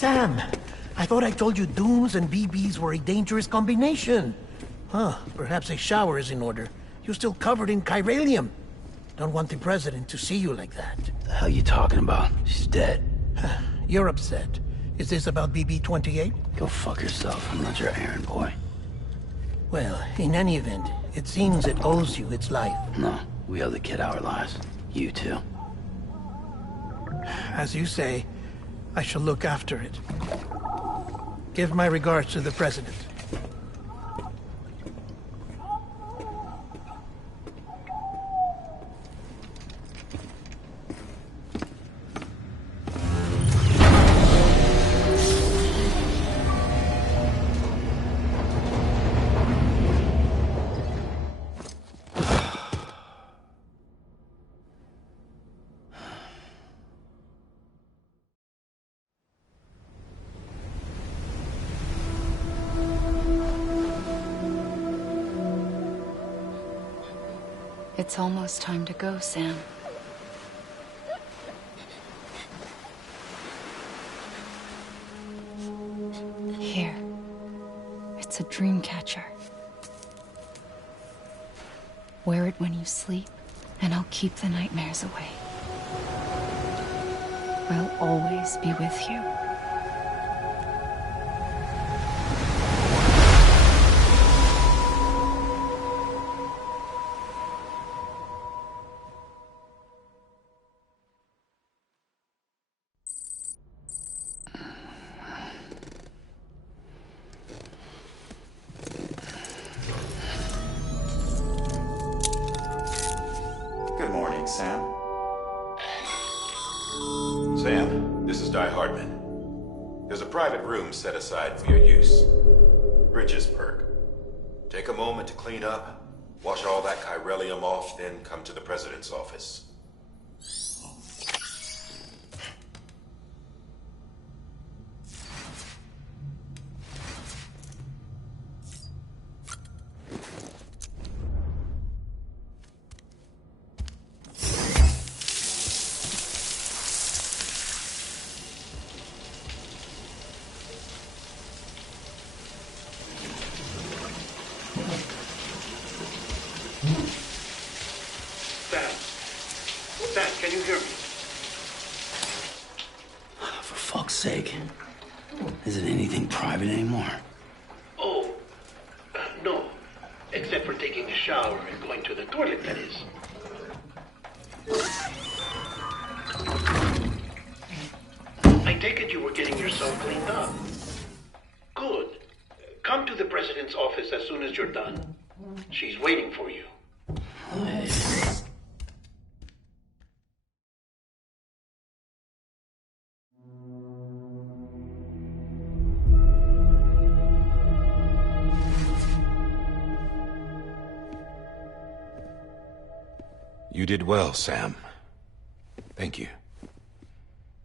Sam, I thought I told you dooms and BBs were a dangerous combination. Huh, perhaps a shower is in order. You're still covered in chiralium. Don't want the president to see you like that. The hell you talking about? She's dead. You're upset. Is this about BB-28? Go fuck yourself. I'm not your errand boy. Well, in any event, it seems it owes you its life. No, we owe the kid our lives. You too. As you say, I shall look after it. Give my regards to the president. It's almost time to go, Sam. Here. It's a dream catcher. Wear it when you sleep, and I'll keep the nightmares away. I'll always be with you. Good morning, Sam. Sam, this is Di Hardman. There's a private room set aside for your use. Bridges perk. Take a moment to clean up, wash all that chiralium off, then come to the president's office. Sam, can you hear me? For fuck's sake. Isn't anything private anymore? Oh, no. Except for taking a shower and going to the toilet, that is. I take it you were getting yourself cleaned up. Good. Come to the president's office as soon as you're done. She's waiting for you. You did well, Sam. Thank you.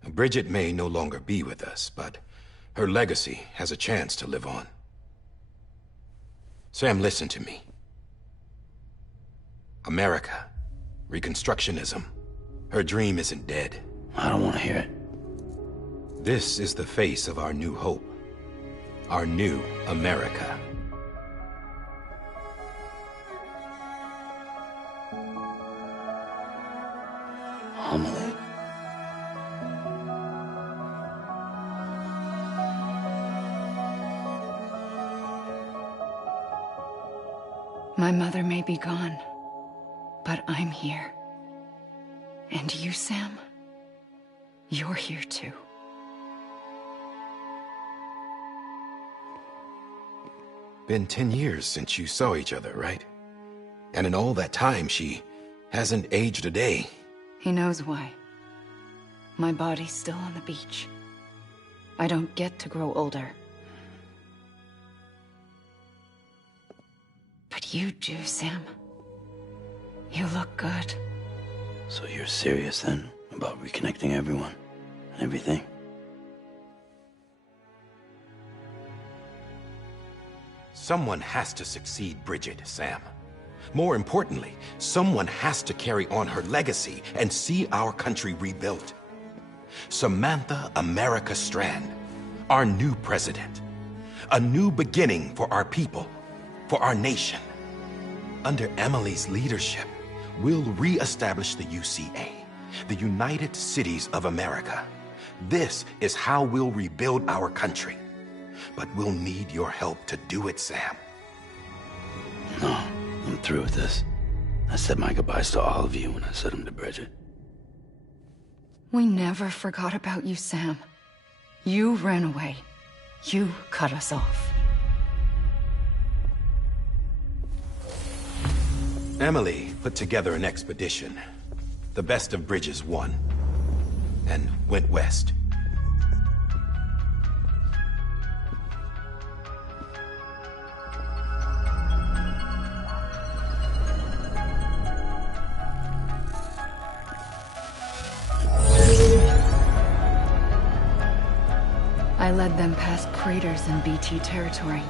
Bridget may no longer be with us, but her legacy has a chance to live on. Sam, listen to me. America, Reconstructionism, her dream isn't dead. I don't want to hear it. This is the face of our new hope. Our new America. Homily. My mother may be gone, but I'm here. And you, Sam, you're here too. Been 10 years since you saw each other, right? And in all that time, she hasn't aged a day. He knows why. My body's still on the beach. I don't get to grow older. But you do, Sam. You look good. So you're serious then about reconnecting everyone and everything? Someone has to succeed Bridget, Sam. More importantly, someone has to carry on her legacy and see our country rebuilt. Samantha America Strand, our new president. A new beginning for our people, for our nation. Under Emily's leadership, we'll re-establish the UCA, the United Cities of America. This is how we'll rebuild our country. But we'll need your help to do it, Sam. No, I'm through with this. I said my goodbyes to all of you when I said them to Bridget. We never forgot about you, Sam. You ran away. You cut us off. Emily put together an expedition. The best of Bridges won. And went west. I led them past craters in BT territory.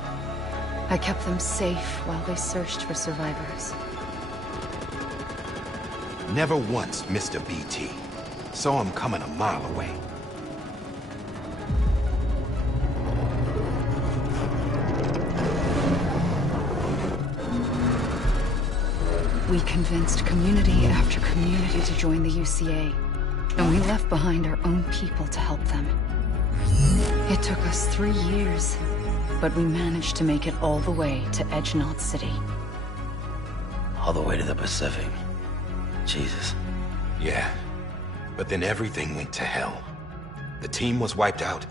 I kept them safe while they searched for survivors. Never once missed a BT. Saw him coming a mile away. We convinced community after community to join the UCA, and we left behind our own people to help them. It took us 3 years, but we managed to make it all the way to Edgenot City. All the way to the Pacific. Jesus. Yeah, but then everything went to hell. The team was wiped out,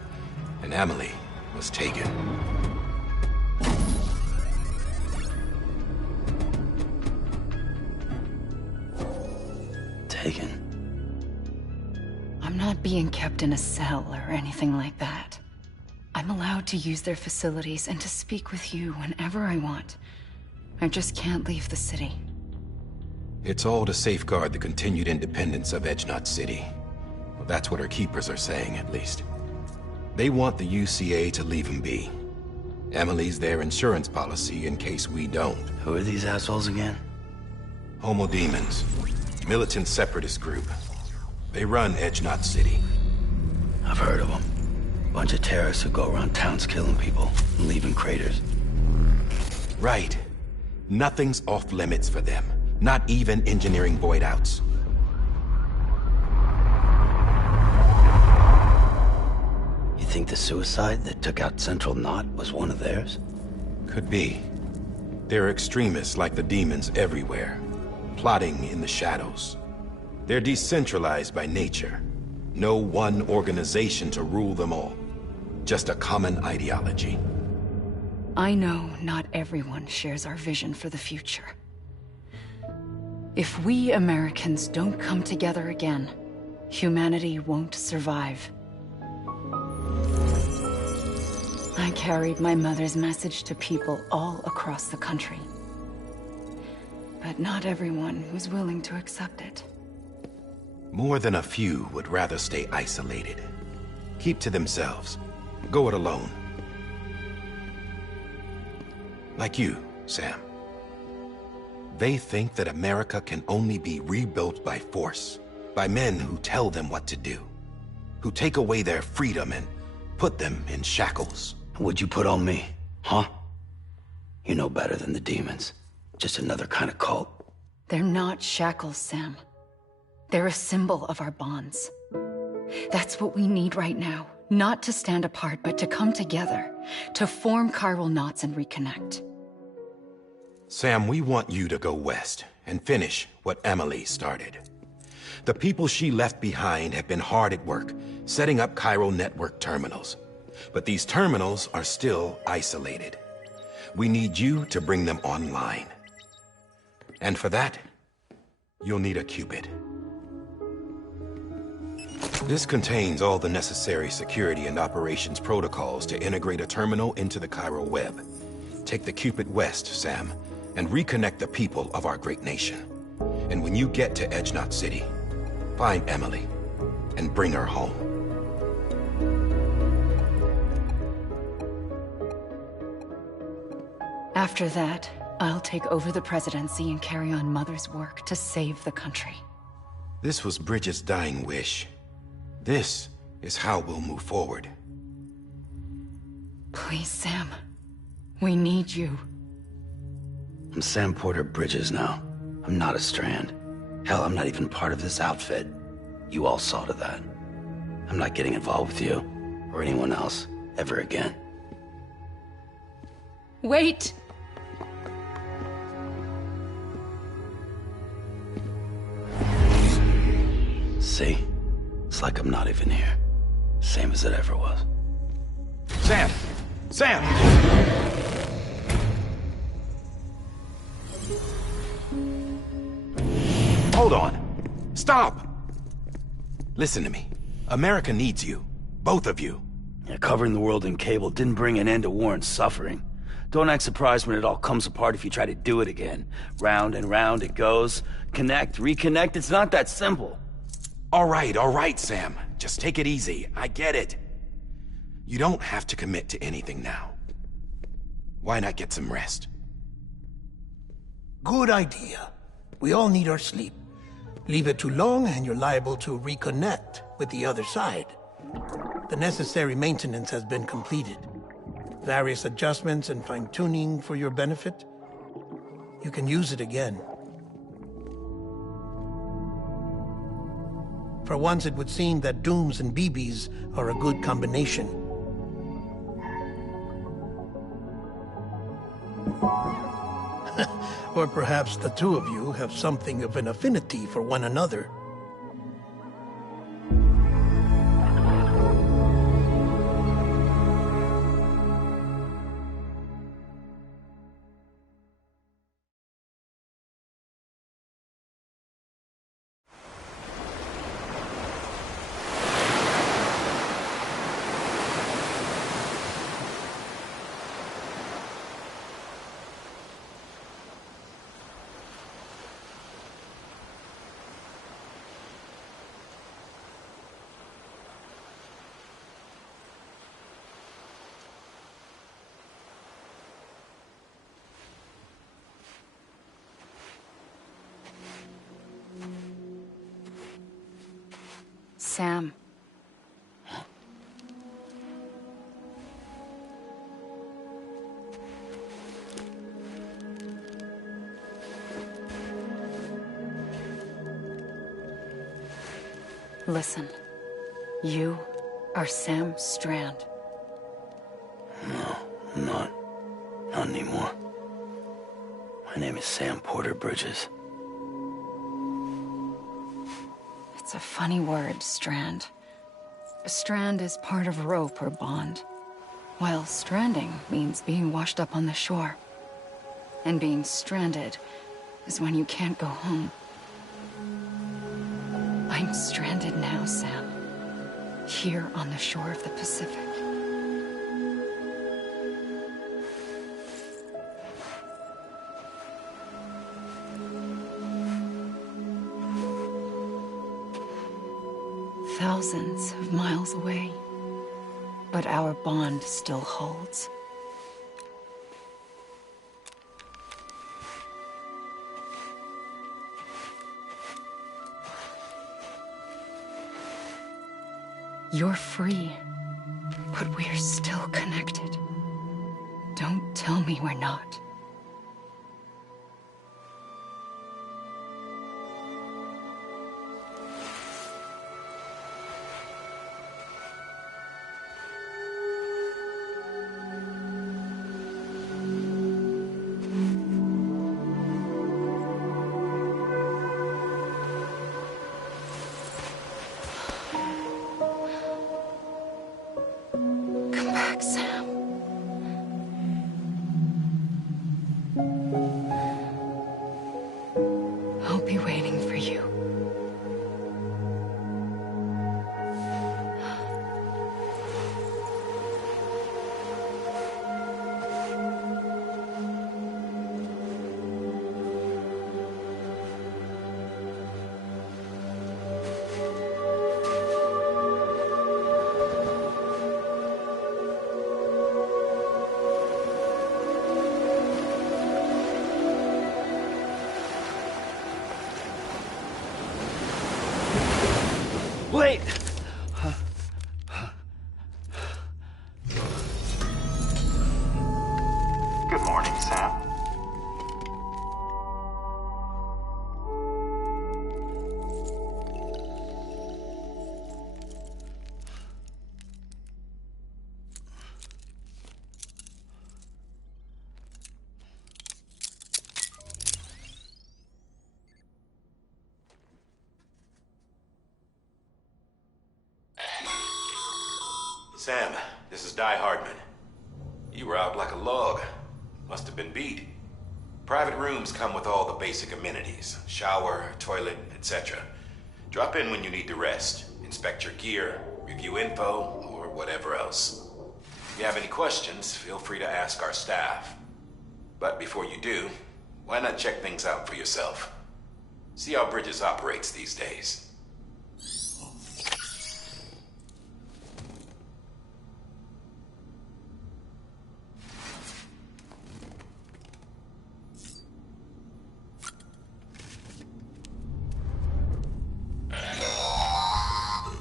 and Emily was taken. Taken? I'm not being kept in a cell or anything like that. I'm allowed to use their facilities and to speak with you whenever I want. I just can't leave the city. It's all to safeguard the continued independence of Edgenot City. Well, that's what our keepers are saying, at least. They want the UCA to leave him be. Emily's their insurance policy in case we don't. Who are these assholes again? Homo Demons. Militant separatist group. They run Edgenot City. I've heard of them. Bunch of terrorists who go around towns killing people and leaving craters. Right. Nothing's off limits for them. Not even engineering void-outs. You think the suicide that took out Central Knot was one of theirs? Could be. There are extremists like the demons everywhere, plotting in the shadows. They're decentralized by nature. No one organization to rule them all. Just a common ideology. I know not everyone shares our vision for the future. If we Americans don't come together again, humanity won't survive. I carried my mother's message to people all across the country. But not everyone was willing to accept it. More than a few would rather stay isolated. Keep to themselves. Go it alone. Like you, Sam. They think that America can only be rebuilt by force, by men who tell them what to do, who take away their freedom and put them in shackles. What'd you put on me, huh? You know better than the demons. Just another kind of cult. They're not shackles, Sam. They're a symbol of our bonds. That's what we need right now. Not to stand apart, but to come together, to form chiral knots and reconnect. Sam, we want you to go west and finish what Emily started. The people she left behind have been hard at work, setting up chiral network terminals. But these terminals are still isolated. We need you to bring them online. And for that, you'll need a Cupid. This contains all the necessary security and operations protocols to integrate a terminal into the chiral web. Take the Cupid west, Sam, and reconnect the people of our great nation. And when you get to Edgenot City, find Emily and bring her home. After that, I'll take over the presidency and carry on Mother's work to save the country. This was Bridget's dying wish. This is how we'll move forward. Please, Sam. We need you. I'm Sam Porter Bridges now. I'm not a Strand. Hell, I'm not even part of this outfit. You all saw to that. I'm not getting involved with you, or anyone else, ever again. Wait! See? It's like I'm not even here. Same as it ever was. Sam! Sam! Hold on. Stop! Listen to me. America needs you. Both of you. Yeah, covering the world in cable didn't bring an end to war and suffering. Don't act surprised when it all comes apart if you try to do it again. Round and round it goes. Connect, reconnect, it's not that simple. All right, Sam. Just take it easy. I get it. You don't have to commit to anything now. Why not get some rest? Good idea. We all need our sleep. Leave it too long and you're liable to reconnect with the other side. The necessary maintenance has been completed. Various adjustments and fine-tuning for your benefit. You can use it again. For once, it would seem that Dooms and BBs are a good combination. Or perhaps the two of you have something of an affinity for one another. Sam. Listen. You are Sam Strand. No, I'm not. Not anymore. My name is Sam Porter Bridges. It's a funny word, Strand. A strand is part of rope or bond, while stranding means being washed up on the shore. And being stranded is when you can't go home. I'm stranded now, Sam. Here on the shore of the Pacific. Thousands of miles away, but our bond still holds. You're free, but we're still connected. Don't tell me we're not. Sam. I'll be waiting for you. Wait! Sam, this is Di Hardman. You were out like a log. Must have been beat. Private rooms come with all the basic amenities. Shower, toilet, etc. Drop in when you need to rest. Inspect your gear, review info, or whatever else. If you have any questions, feel free to ask our staff. But before you do, why not check things out for yourself? See how Bridges operates these days.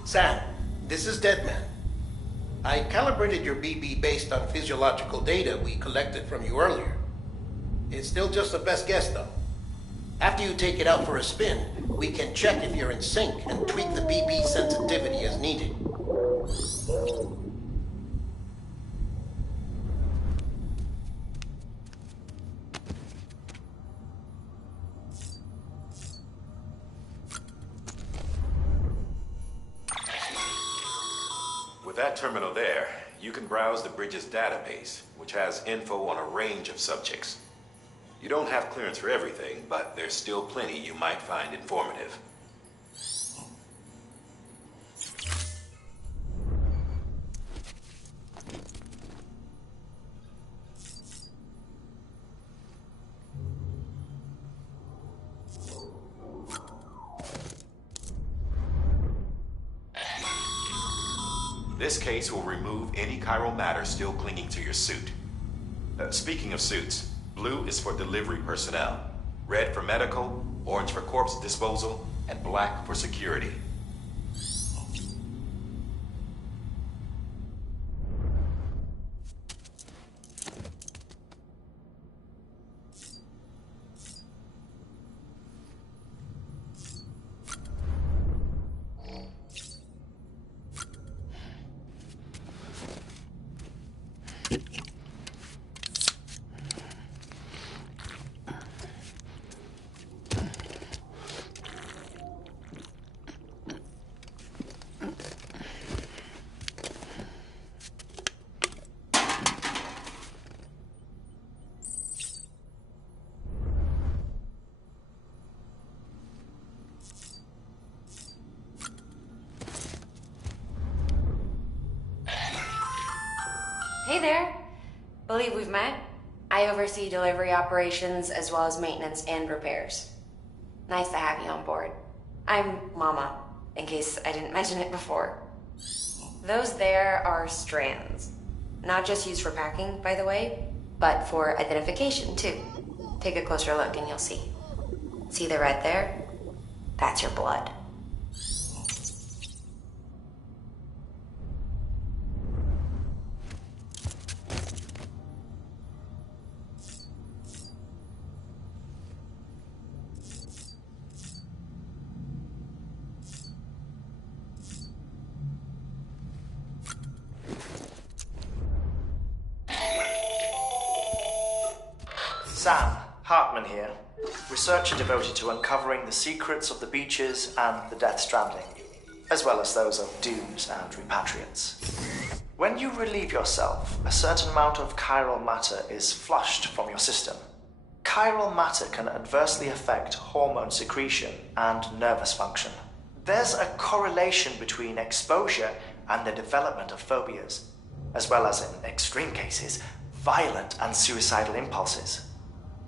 Sam, this is Deadman. I calibrated your BB based on physiological data we collected from you earlier. It's still just a best guess, though. After you take it out for a spin, we can check if you're in sync and tweak the BB sensitivity as needed. With that terminal there, you can browse the Bridges database, which has info on a range of subjects. You don't have clearance for everything, but there's still plenty you might find informative. This case will remove any chiral matter still clinging to your suit. Speaking of suits, blue is for delivery personnel, red for medical, orange for corpse disposal, and black for security. Hey there. Believe we've met. I oversee delivery operations as well as maintenance and repairs. Nice to have you on board. I'm Mama, in case I didn't mention it before. Those there are strands. Not just used for packing, by the way, but for identification too. Take a closer look and you'll see. See the red there? That's your blood. Sam, Hartman here, researcher devoted to uncovering the secrets of the beaches and the Death Stranding, as well as those of dooms and repatriates. When you relieve yourself, a certain amount of chiral matter is flushed from your system. Chiral matter can adversely affect hormone secretion and nervous function. There's a correlation between exposure and the development of phobias, as well as, in extreme cases, violent and suicidal impulses.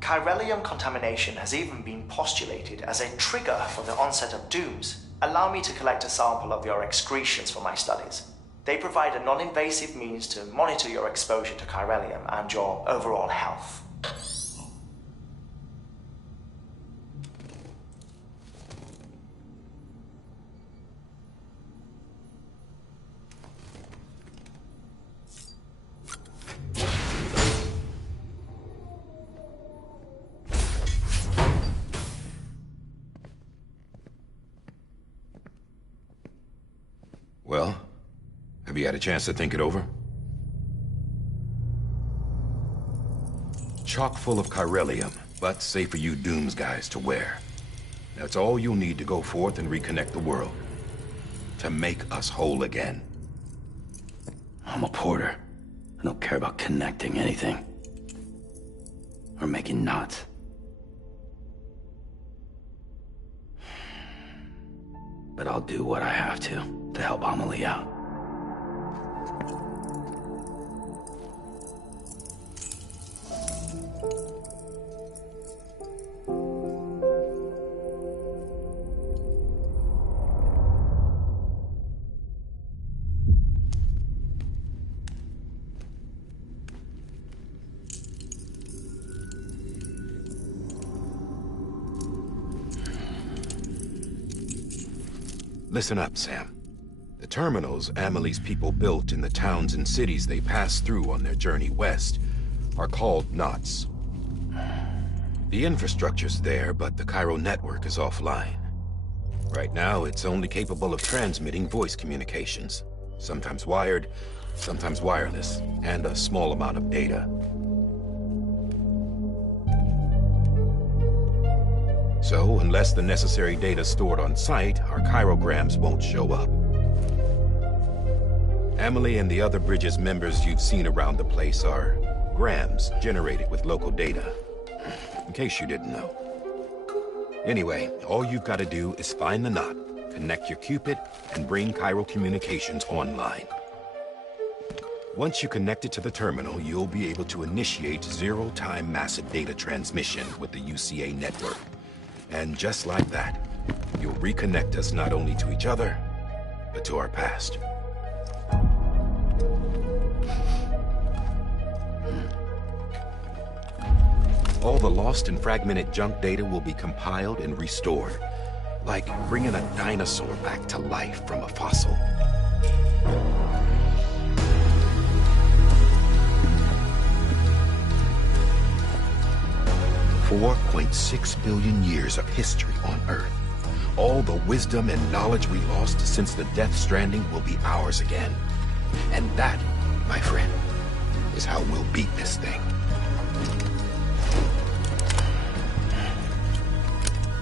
Chiralium contamination has even been postulated as a trigger for the onset of dooms. Allow me to collect a sample of your excretions for my studies. They provide a non-invasive means to monitor your exposure to chiralium and your overall health. Well, have you had a chance to think it over? Chock full of chiralium, but safe for you Dooms guys to wear. That's all you'll need to go forth and reconnect the world. To make us whole again. I'm a porter. I don't care about connecting anything. Or making knots. But I'll do what I have to help Amelie out. Listen up, Sam. The terminals Amelie's people built in the towns and cities they passed through on their journey west are called knots. The infrastructure's there, but the Cairo network is offline. Right now, it's only capable of transmitting voice communications, sometimes wired, sometimes wireless, and a small amount of data. So, unless the necessary data is stored on site, our chirograms won't show up. Amelie and the other Bridges members you've seen around the place are grams generated with local data. In case you didn't know. Anyway, all you've got to do is find the knot, connect your Cupid, and bring Cairo communications online. Once you connect it to the terminal, you'll be able to initiate zero-time massive data transmission with the UCA network. And just like that, you'll reconnect us not only to each other, but to our past. All the lost and fragmented junk data will be compiled and restored, like bringing a dinosaur back to life from a fossil. $4.6 billion years of history on Earth. All the wisdom and knowledge we lost since the Death Stranding will be ours again. And that, my friend, is how we'll beat this thing.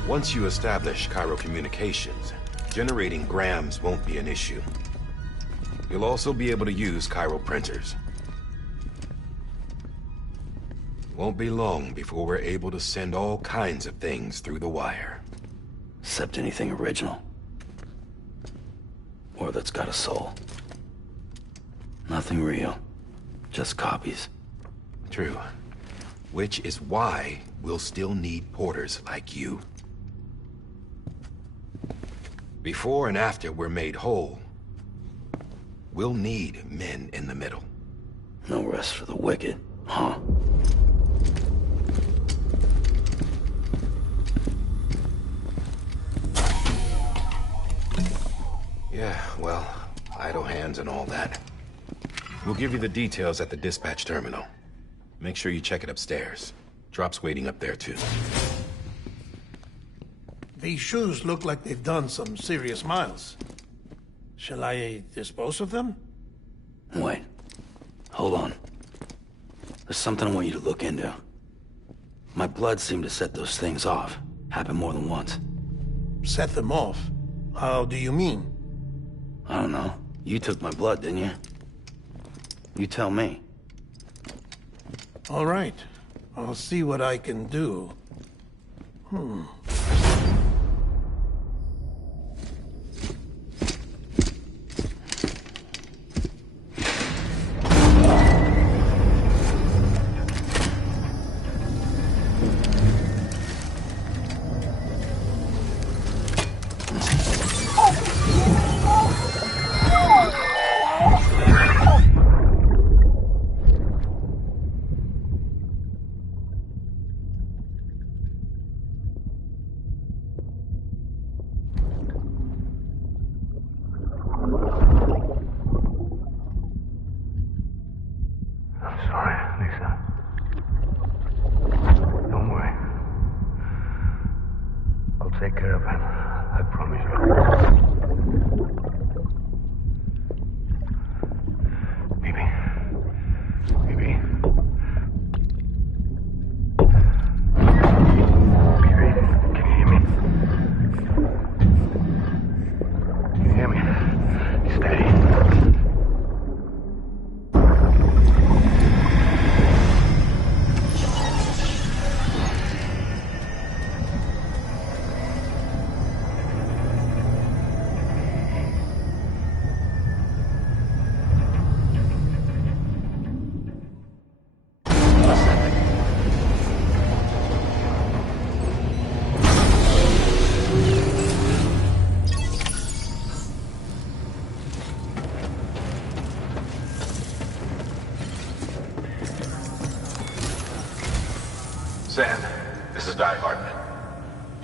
Once you establish Cairo communications, generating grams won't be an issue. You'll also be able to use Cairo printers. Won't be long before we're able to send all kinds of things through the wire. Except anything original. Or that's got a soul. Nothing real. Just copies. True. Which is why we'll still need porters like you. Before and after we're made whole, we'll need men in the middle. No rest for the wicked, huh? Yeah, well, idle hands and all that. We'll give you the details at the dispatch terminal. Make sure you check it upstairs. Drop's waiting up there, too. These shoes look like they've done some serious miles. Shall I dispose of them? Wait. Hold on. There's something I want you to look into. My blood seemed to set those things off. Happened more than once. Set them off? How do you mean? I don't know. You took my blood, didn't you? You tell me. All right. I'll see what I can do. Take care of him. I promise you. Baby. Baby. Baby, can you hear me? Can you hear me? Steady.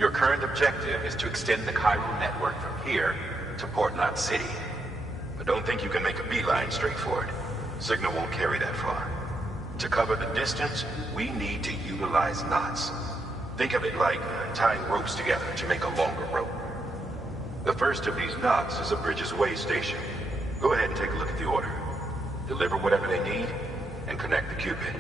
Your current objective is to extend the Cairo network from here to Port Knot City. But don't think you can make a beeline straight for it. Signal won't carry that far. To cover the distance, we need to utilize knots. Think of it like tying ropes together to make a longer rope. The first of these knots is a Bridges way station. Go ahead and take a look at the order. Deliver whatever they need, and connect the Cupid.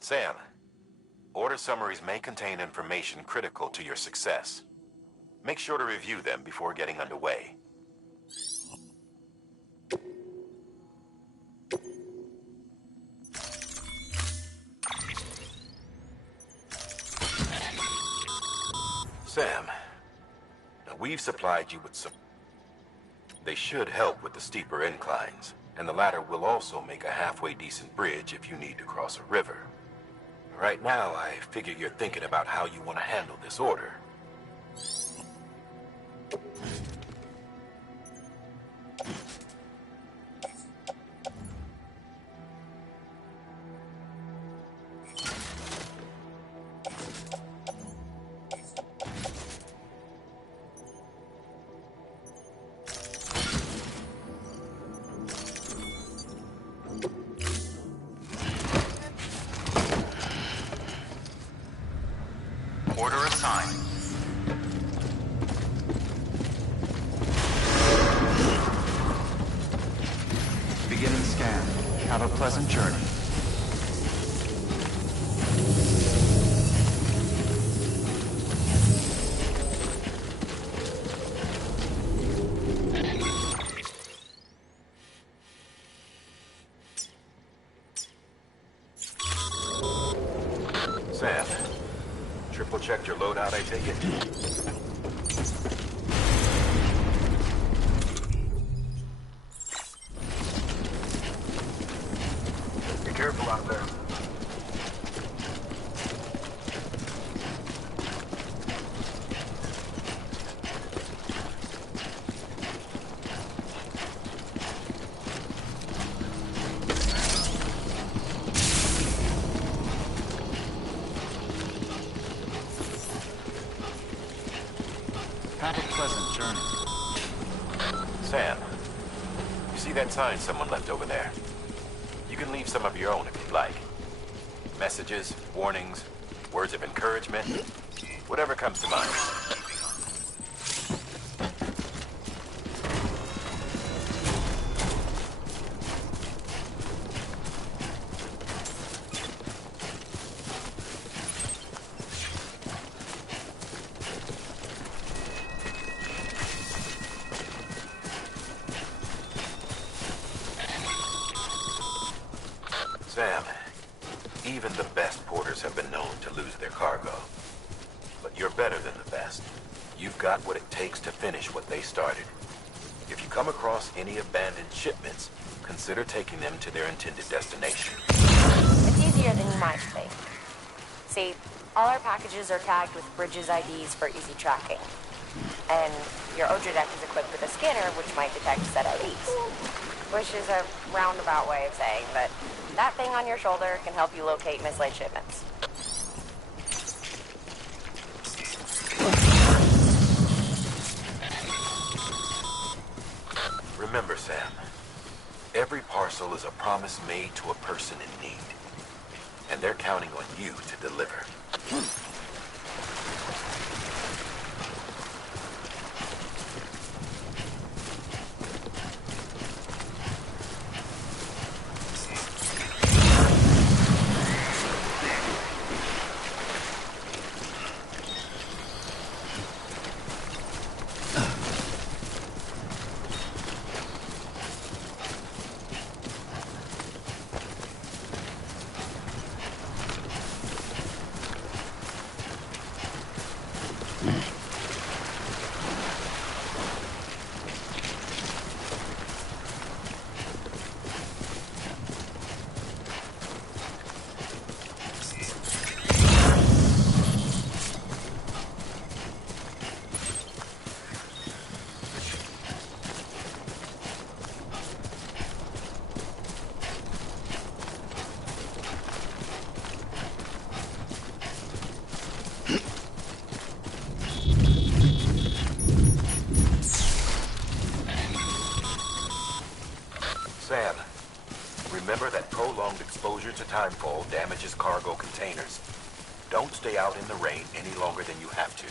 Sam, order summaries may contain information critical to your success. Make sure to review them before getting underway. Sam, now we've supplied you with some... They should help with the steeper inclines, and the latter will also make a halfway decent bridge if you need to cross a river. Right now, I figure you're thinking about how you want to handle this order. Order assigned. Beginning scan. Have a pleasant journey. Sam, triple checked your loadout, I take it? Be careful out there. Have a pleasant journey. Sam, you see that sign someone left over there? You can leave some of your own if you'd like. Messages, warnings, words of encouragement, whatever comes to mind. Sam, even the best porters have been known to lose their cargo. But you're better than the best. You've got what it takes to finish what they started. If you come across any abandoned shipments, consider taking them to their intended destination. It's easier than you might think. See, all our packages are tagged with Bridges IDs for easy tracking. And your Odra deck is equipped with a scanner which might detect set IDs. Which is a roundabout way of saying, but that thing on your shoulder can help you locate mislaid shipments. Remember, Sam, every parcel is a promise made to a person in need. And they're counting on you to deliver. Remember that prolonged exposure to timefall damages cargo containers. Don't stay out in the rain any longer than you have to.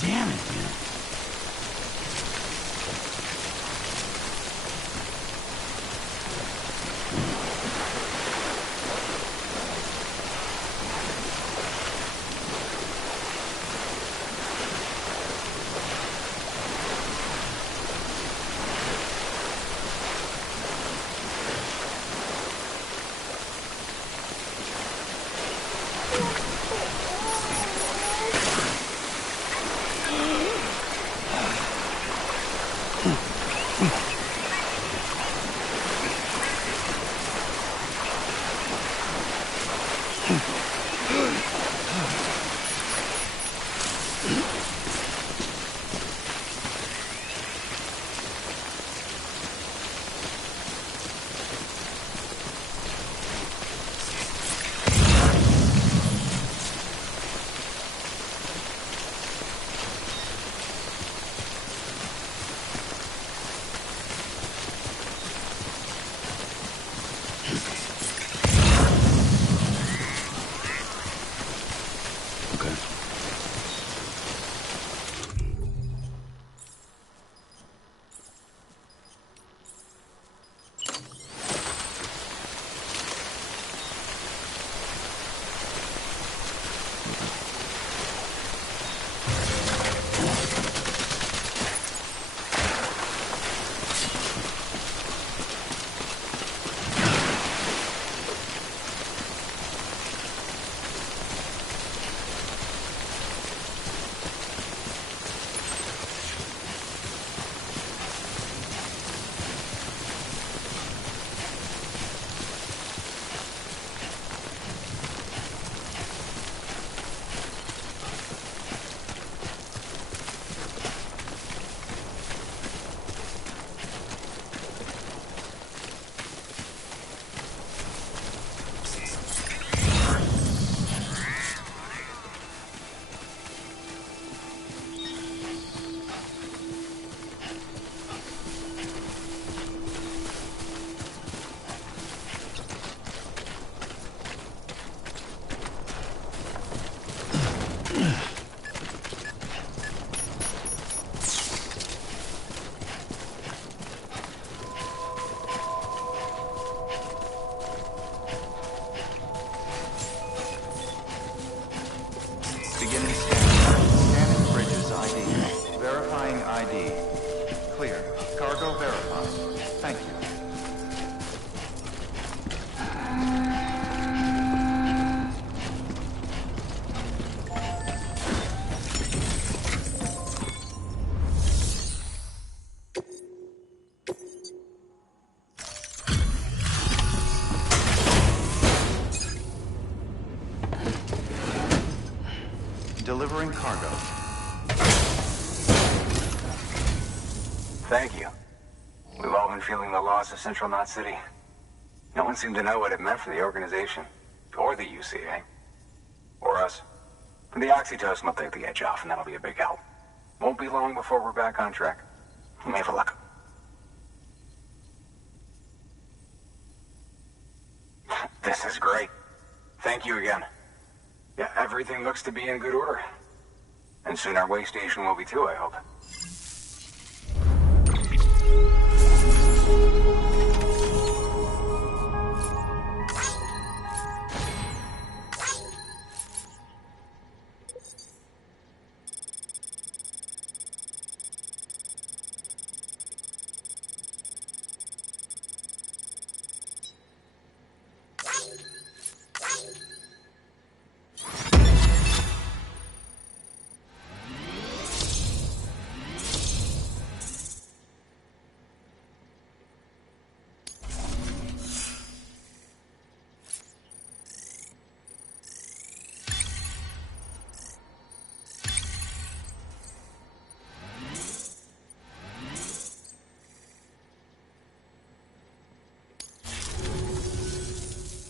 Damn it, man. delivering cargo. Thank you. We've all been feeling the loss of Central Knot City. No one seemed to know what it meant for the organization, or the UCA, or us. The oxytocin will take the edge off, and that'll be a big help. Won't be long before we're back on track. You may have luck. This is great. Thank you again. Yeah, everything looks to be in good order. And soon our way station will be too, I hope.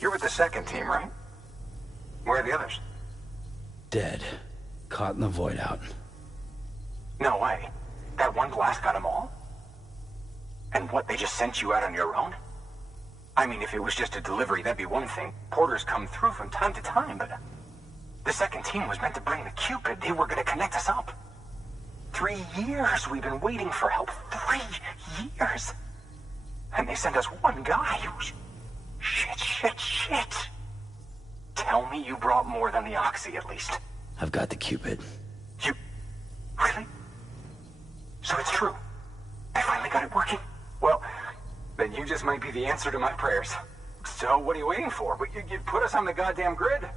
You're with the second team, right? Where are the others? Dead. Caught in the void out. No way. That one blast got them all? And what, they just sent you out on your own? I mean, if it was just a delivery, that'd be one thing. Porters come through from time to time, but... The second team was meant to bring the Cupid. They were gonna connect us up. 3 years we've been waiting for help. 3 years! And they sent us one guy who's... Shit. Tell me you brought more than the Oxy, at least. I've got the Cupid. You... Really? So it's true. I finally got it working. Well, then you just might be the answer to my prayers. So what are you waiting for? You put us on the goddamn grid.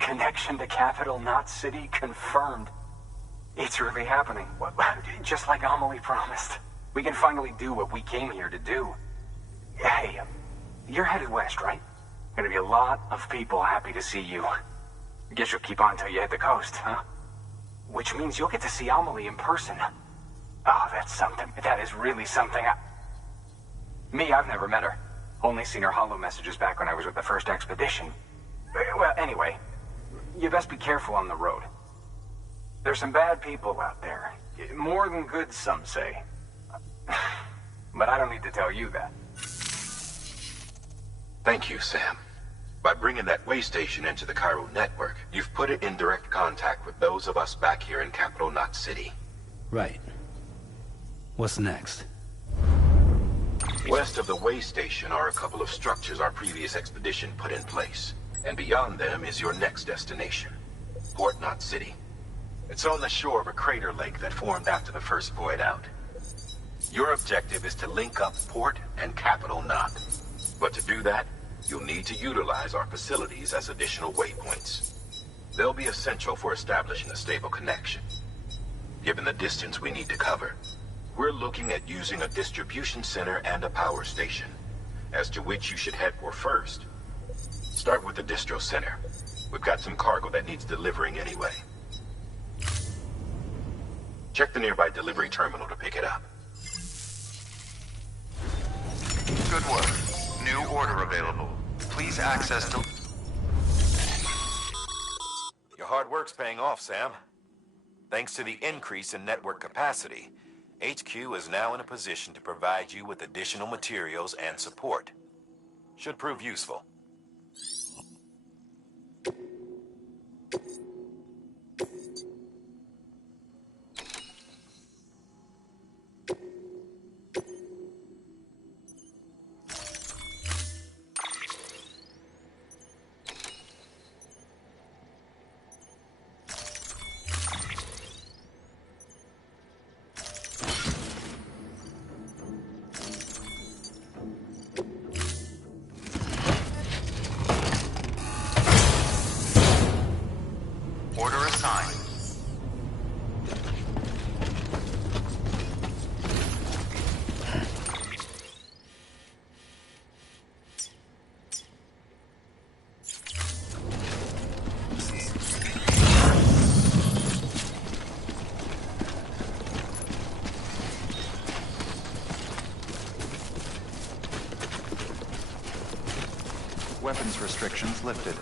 Connection to Capital Knot City confirmed. It's really happening. Just like Amelie promised. We can finally do what we came here to do. Hey, you're headed west, right? Gonna be a lot of people happy to see you. Guess you'll keep on till you hit the coast, huh? Which means you'll get to see Amelie in person. Oh, that's something. That is really something. Me, I've never met her. Only seen her holo messages back when I was with the first expedition. Well, anyway, you best be careful on the road. There's some bad people out there. More than good, some say. But I don't need to tell you that. Thank you, Sam. By bringing that way station into the Cairo network, you've put it in direct contact with those of us back here in Capital Knot City. Right. What's next? West of the way station are a couple of structures our previous expedition put in place. And beyond them is your next destination, Port Knot City. It's on the shore of a crater lake that formed after the first void out. Your objective is to link up Port and Capital Knot. But to do that, you'll need to utilize our facilities as additional waypoints. They'll be essential for establishing a stable connection. Given the distance we need to cover, we're looking at using a distribution center and a power station, as to which you should head for first. Start with the distro center. We've got some cargo that needs delivering anyway. Check the nearby delivery terminal to pick it up. Good work. New order available. Please access to... Your hard work's paying off, Sam. Thanks to the increase in network capacity, HQ is now in a position to provide you with additional materials and support. Should prove useful. weapons restrictions lifted.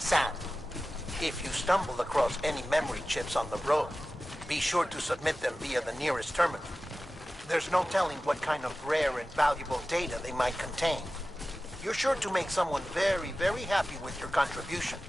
Sam, if you stumble across any memory chips on the road, be sure to submit them via the nearest terminal. There's no telling what kind of rare and valuable data they might contain. You're sure to make someone very, very happy with your contribution.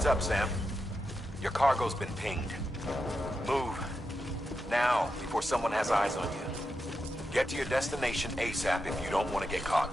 Heads up, Sam. Your cargo's been pinged. Move. Now, before someone has eyes on you. Get to your destination ASAP if you don't want to get caught.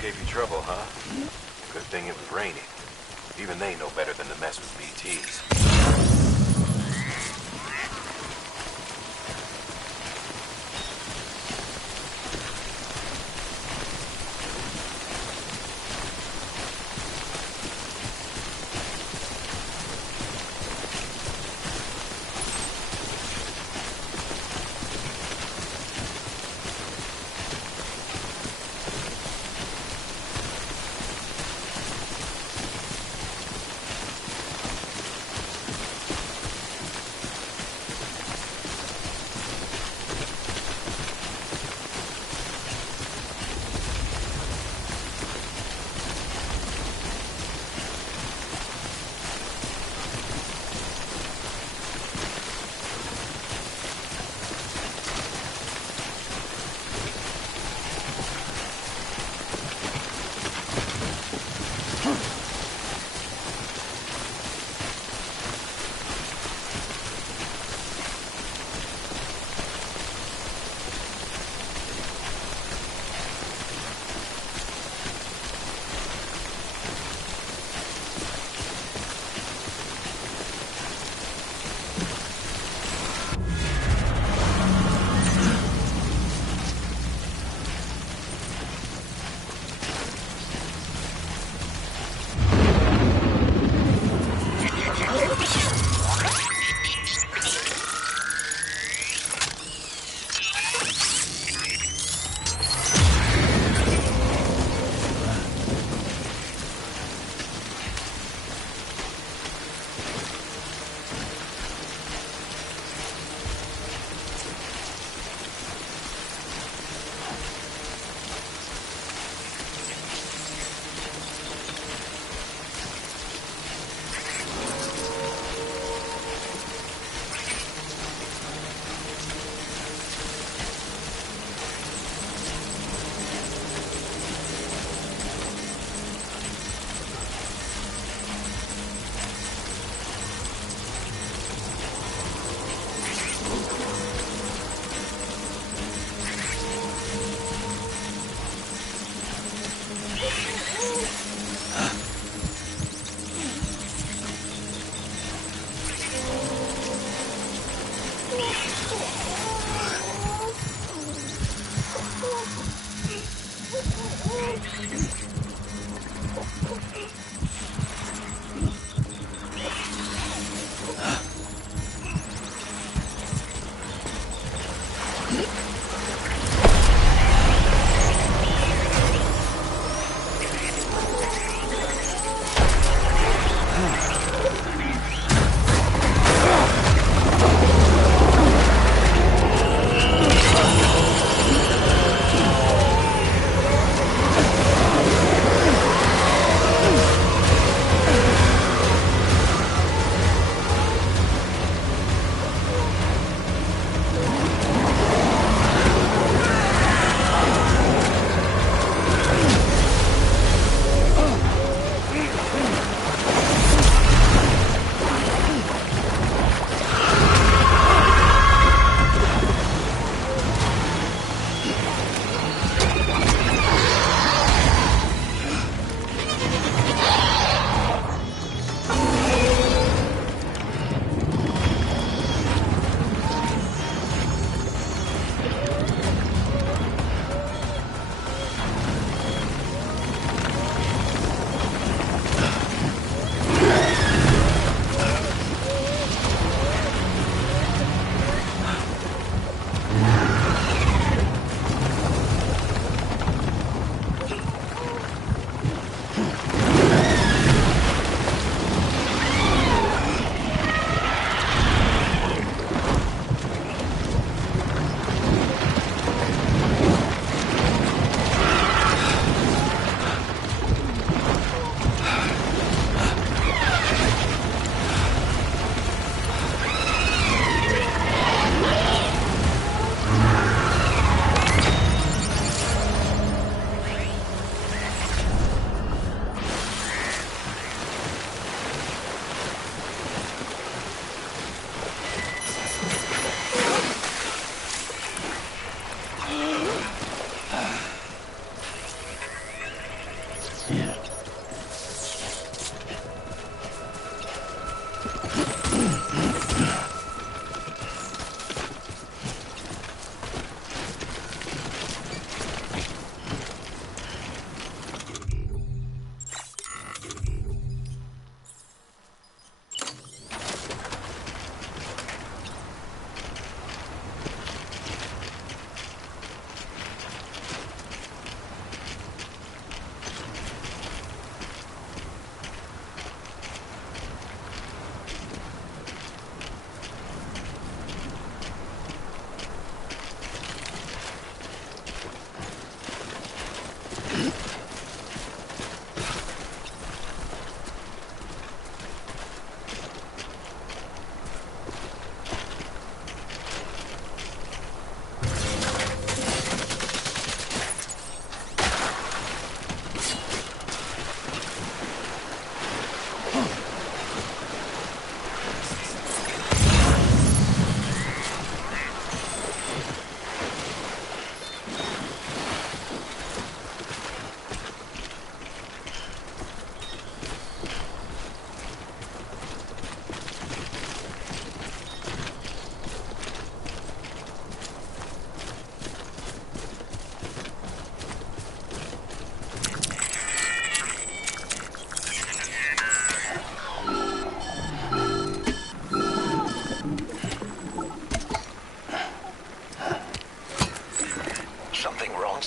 Gave you trouble, huh? Good thing it was raining. Even they know better than to mess with BTs.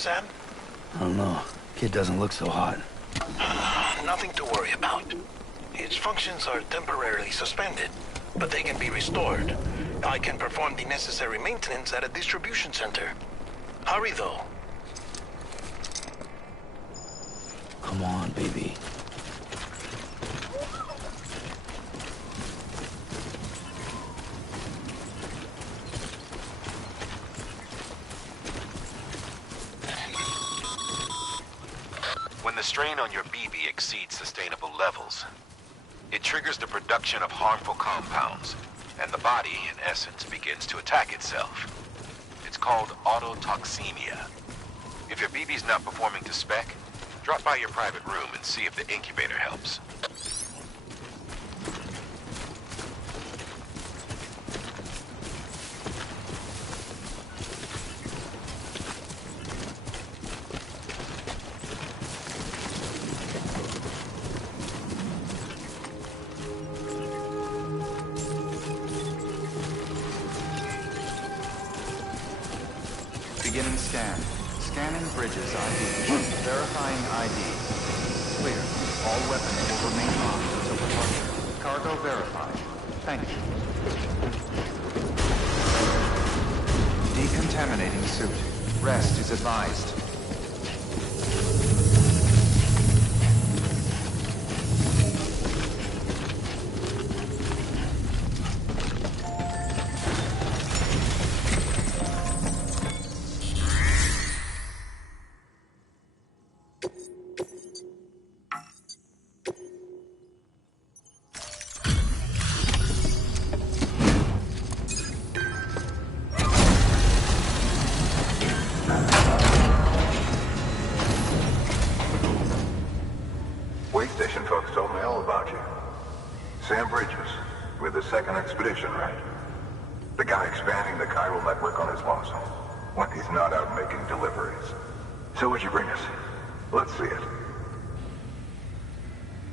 Sam? I don't know. Kid doesn't look so hot. Nothing to worry about. Its functions are temporarily suspended, but they can be restored. I can perform the necessary maintenance at a distribution center. Hurry, though. Come on, baby. When the strain on your BB exceeds sustainable levels, it triggers the production of harmful compounds, and the body, in essence, begins to attack itself. It's called autotoxemia. If your BB's not performing to spec, drop by your private room and see if the incubator helps. Sam Bridges ID. Verifying ID. Clear. All weapons will remain locked until departure. Cargo verified. Thank you. Decontaminating suit. Rest is advised. Sam Bridges, with the second expedition, right? The guy expanding the chiral network on his lonesome, when he's not out making deliveries. So what'd you bring us? Let's see it.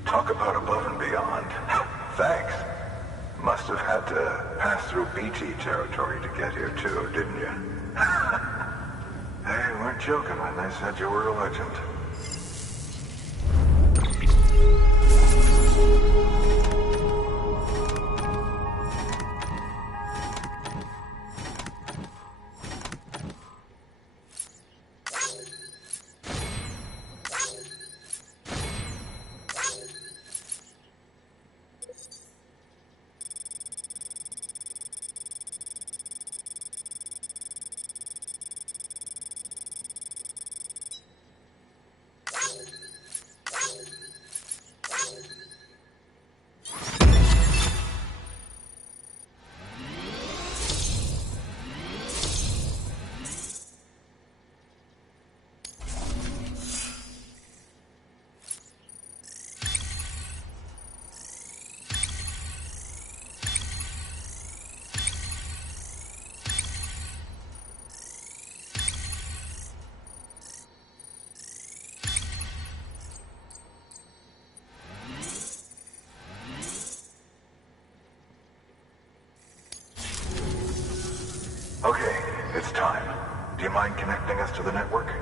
Talk about above and beyond. Thanks. Must have had to pass through BT territory to get here too, didn't you? They weren't joking when they said you were a legend. Okay, it's time. Do you mind connecting us to the network?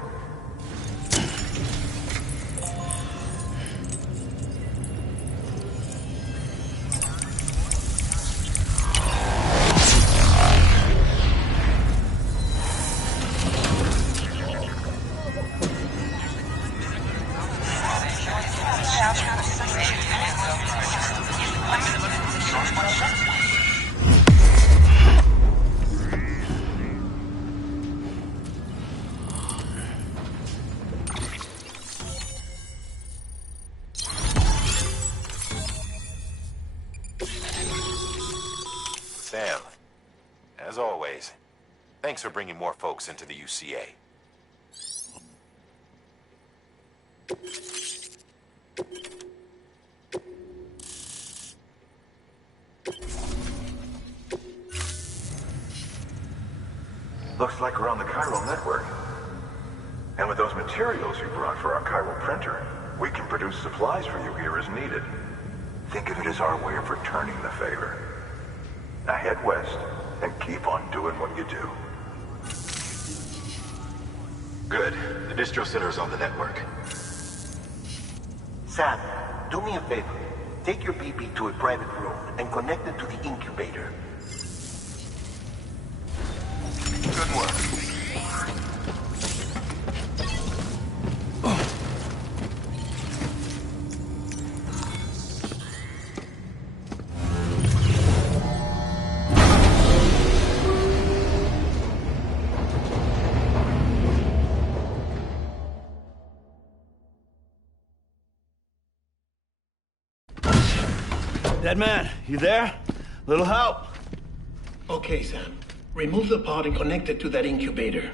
Sam, as always, thanks for bringing more folks into the UCA. Looks like we're on the chiral network. And with those materials you brought for our chiral printer, we can produce supplies for you here as needed. Think of it as our way of returning the favor. Now head west, and keep on doing what you do. Good. The distro center's on the network. Sam, do me a favor. Take your BB to a private room and connect it to the incubator. Good work. Dead man, you there? Little help? Okay, Sam. Remove the pod and connect it to that incubator.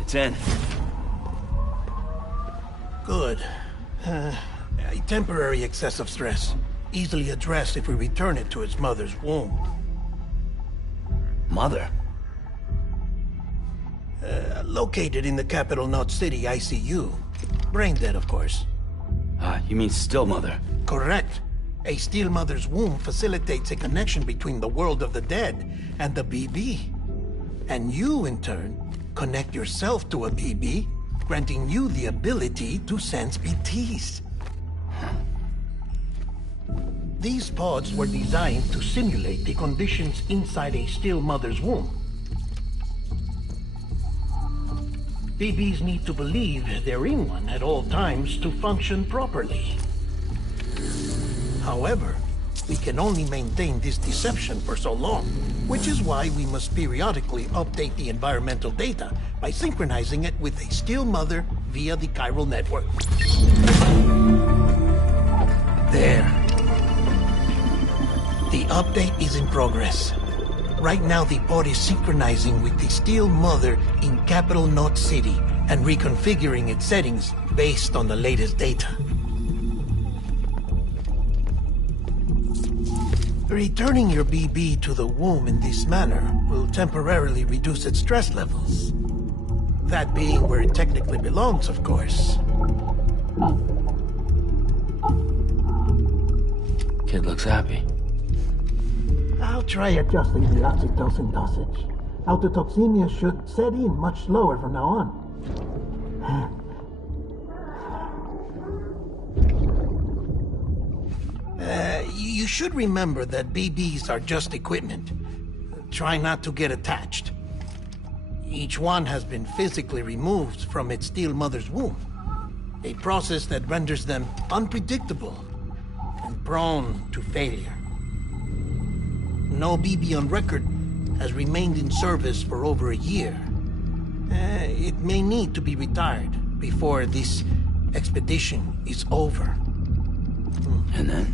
It's in. Good. A temporary excessive stress. Easily addressed if we return it to its mother's womb. Mother? Located in the capital Knot City ICU. Brain dead, of course. You mean still mother? Correct. A still mother's womb facilitates a connection between the world of the dead and the BB. And you, in turn, connect yourself to a BB, granting you the ability to sense BTs. These pods were designed to simulate the conditions inside a still mother's womb. BBs need to believe they're in one at all times to function properly. However, we can only maintain this deception for so long, which is why we must periodically update the environmental data by synchronizing it with a still mother via the chiral network. There. The update is in progress. Right now, the pod is synchronizing with the still mother in Capital Knot City and reconfiguring its settings based on the latest data. Returning your BB to the womb in this manner will temporarily reduce its stress levels. That being where it technically belongs, of course. Kid looks happy. I'll try adjusting the oxytocin dosage. Autotoxemia should set in much slower from now on. You should remember that BBs are just equipment. Try not to get attached. Each one has been physically removed from its still mother's womb. A process that renders them unpredictable and prone to failure. No BB on record has remained in service for over a year. It may need to be retired before this expedition is over. And then?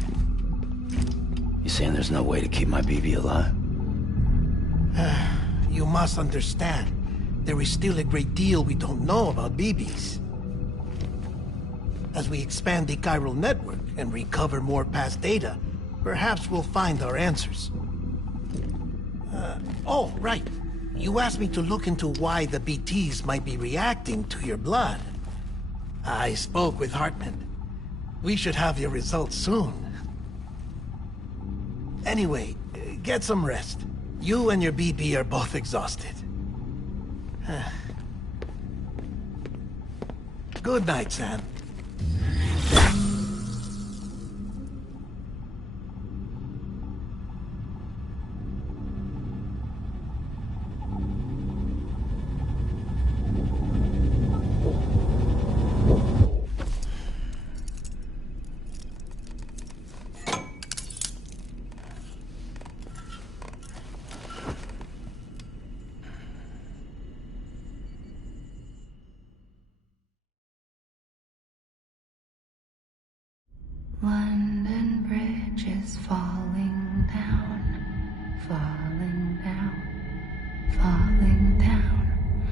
You saying there's no way to keep my BB alive? You must understand, there is still a great deal we don't know about BBs. As we expand the chiral network and recover more past data, perhaps we'll find our answers. Oh, right. You asked me to look into why the BTs might be reacting to your blood. I spoke with Hartman. We should have your results soon. Anyway, get some rest. You and your BB are both exhausted. Good night, Sam. London Bridge is falling down, falling down, falling down.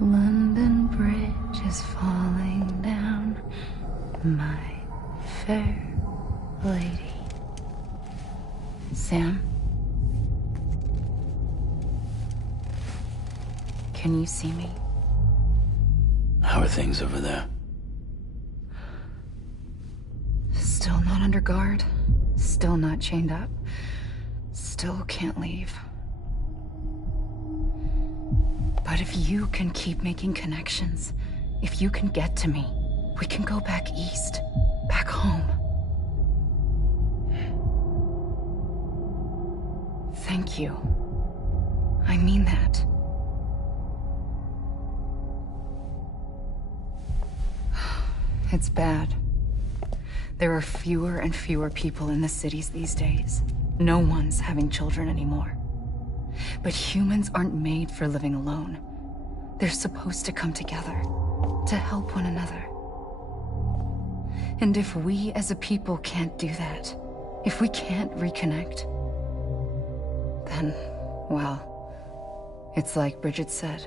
London Bridge is falling down, my fair lady. Sam? Can you see me? How are things over there? Still not under guard, still not chained up, still can't leave. But if you can keep making connections, if you can get to me, we can go back east, back home. Thank you. I mean that. It's bad. There are fewer and fewer people in the cities these days. No one's having children anymore. But humans aren't made for living alone. They're supposed to come together, to help one another. And if we as a people can't do that, if we can't reconnect, then, well, it's like Bridget said,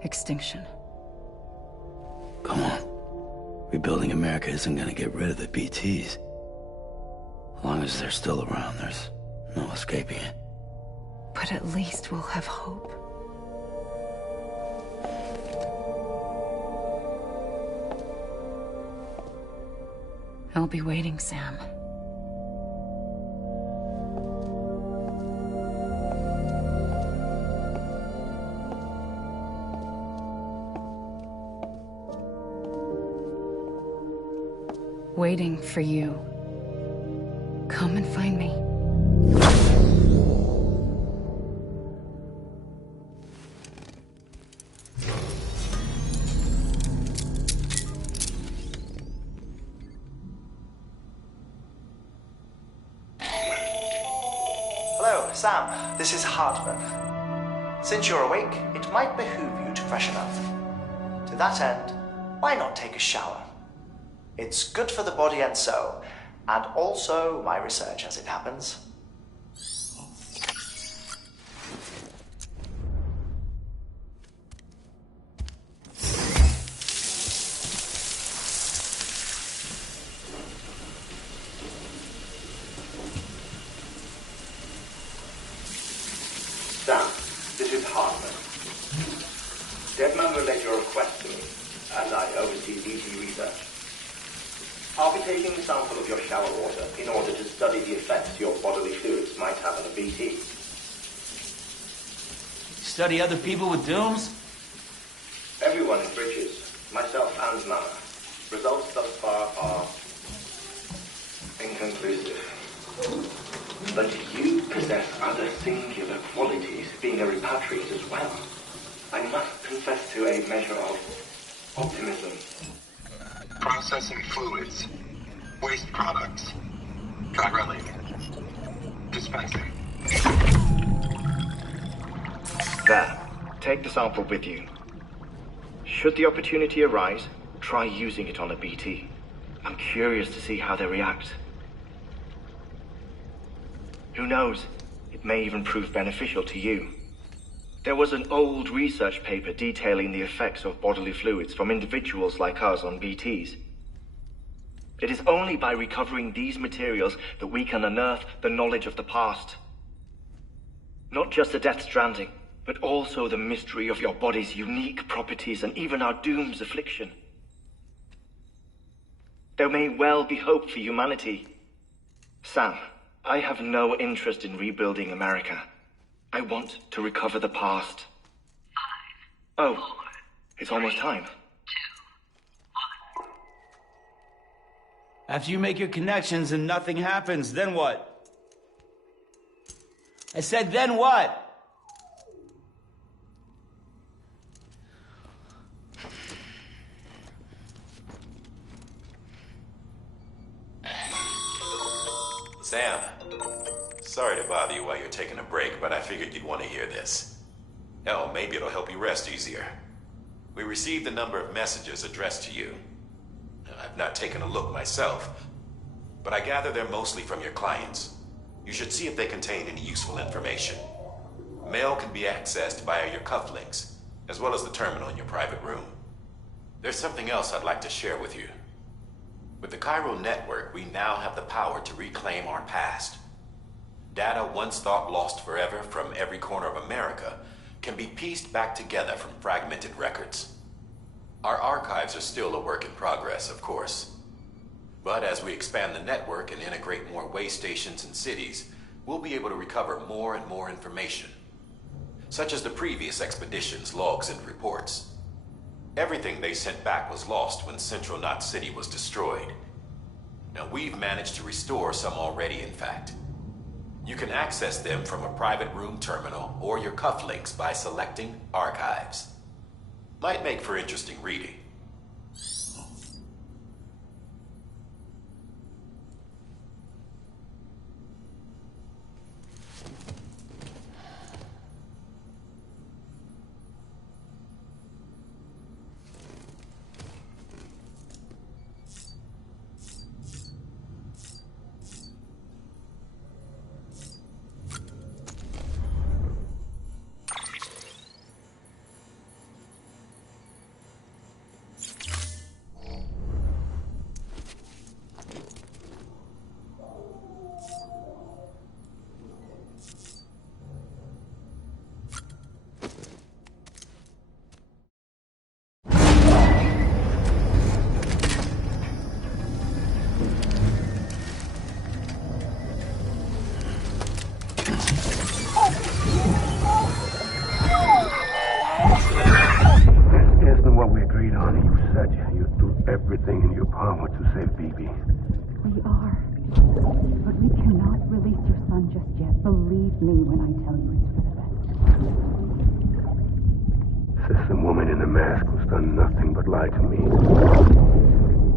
extinction. Come on. Rebuilding America isn't gonna get rid of the BTs. As long as they're still around, there's no escaping it. But at least we'll have hope. I'll be waiting, Sam. Waiting for you. Come and find me. Hello, Sam. This is Hartman. Since you're awake, it might behoove you to freshen up. To that end, why not take a shower? It's good for the body and soul, and also my research as it happens. Sam, this is Hartman. Deadman relayed your request to me, as I oversee BT research. I'll be taking a sample of your shower water in order to study the effects your bodily fluids might have on a BT. Study other people with dooms? Everyone in Bridges, myself and Mama. Results thus far are inconclusive. But you possess other singular qualities, being a repatriate as well. I must confess to a measure of optimism. Processing fluids. Waste products. Drilling. Dispensing. There. Take the sample with you. Should the opportunity arise, try using it on a BT. I'm curious to see how they react. Who knows? It may even prove beneficial to you. There was an old research paper detailing the effects of bodily fluids from individuals like us on BTs. It is only by recovering these materials that we can unearth the knowledge of the past. Not just the Death Stranding, but also the mystery of your body's unique properties and even our doom's affliction. There may well be hope for humanity. Sam, I have no interest in rebuilding America. I want to recover the past. 5, 4, it's almost time. 2, 1. After you make your connections and nothing happens, then what? I said, then what? Sam, sorry to bother you while you're taking a break, but I figured you'd want to hear this. Hell, maybe it'll help you rest easier. We received a number of messages addressed to you. I've not taken a look myself, but I gather they're mostly from your clients. You should see if they contain any useful information. Mail can be accessed via your cufflinks, as well as the terminal in your private room. There's something else I'd like to share with you. With the Chiral network, we now have the power to reclaim our past. Data once thought lost forever from every corner of America can be pieced back together from fragmented records. Our archives are still a work in progress, of course. But as we expand the network and integrate more way stations and cities, we'll be able to recover more and more information, such as the previous expedition's logs and reports. Everything they sent back was lost when Central Knot City was destroyed. Now, we've managed to restore some already, in fact. You can access them from a private room terminal or your cufflinks by selecting Archives. Might make for interesting reading. said you'd do everything in your power to save Bibi. We are. But we cannot release your son just yet. Believe me when I tell you it's for the best. Says some woman in a mask who's done nothing but lie to me.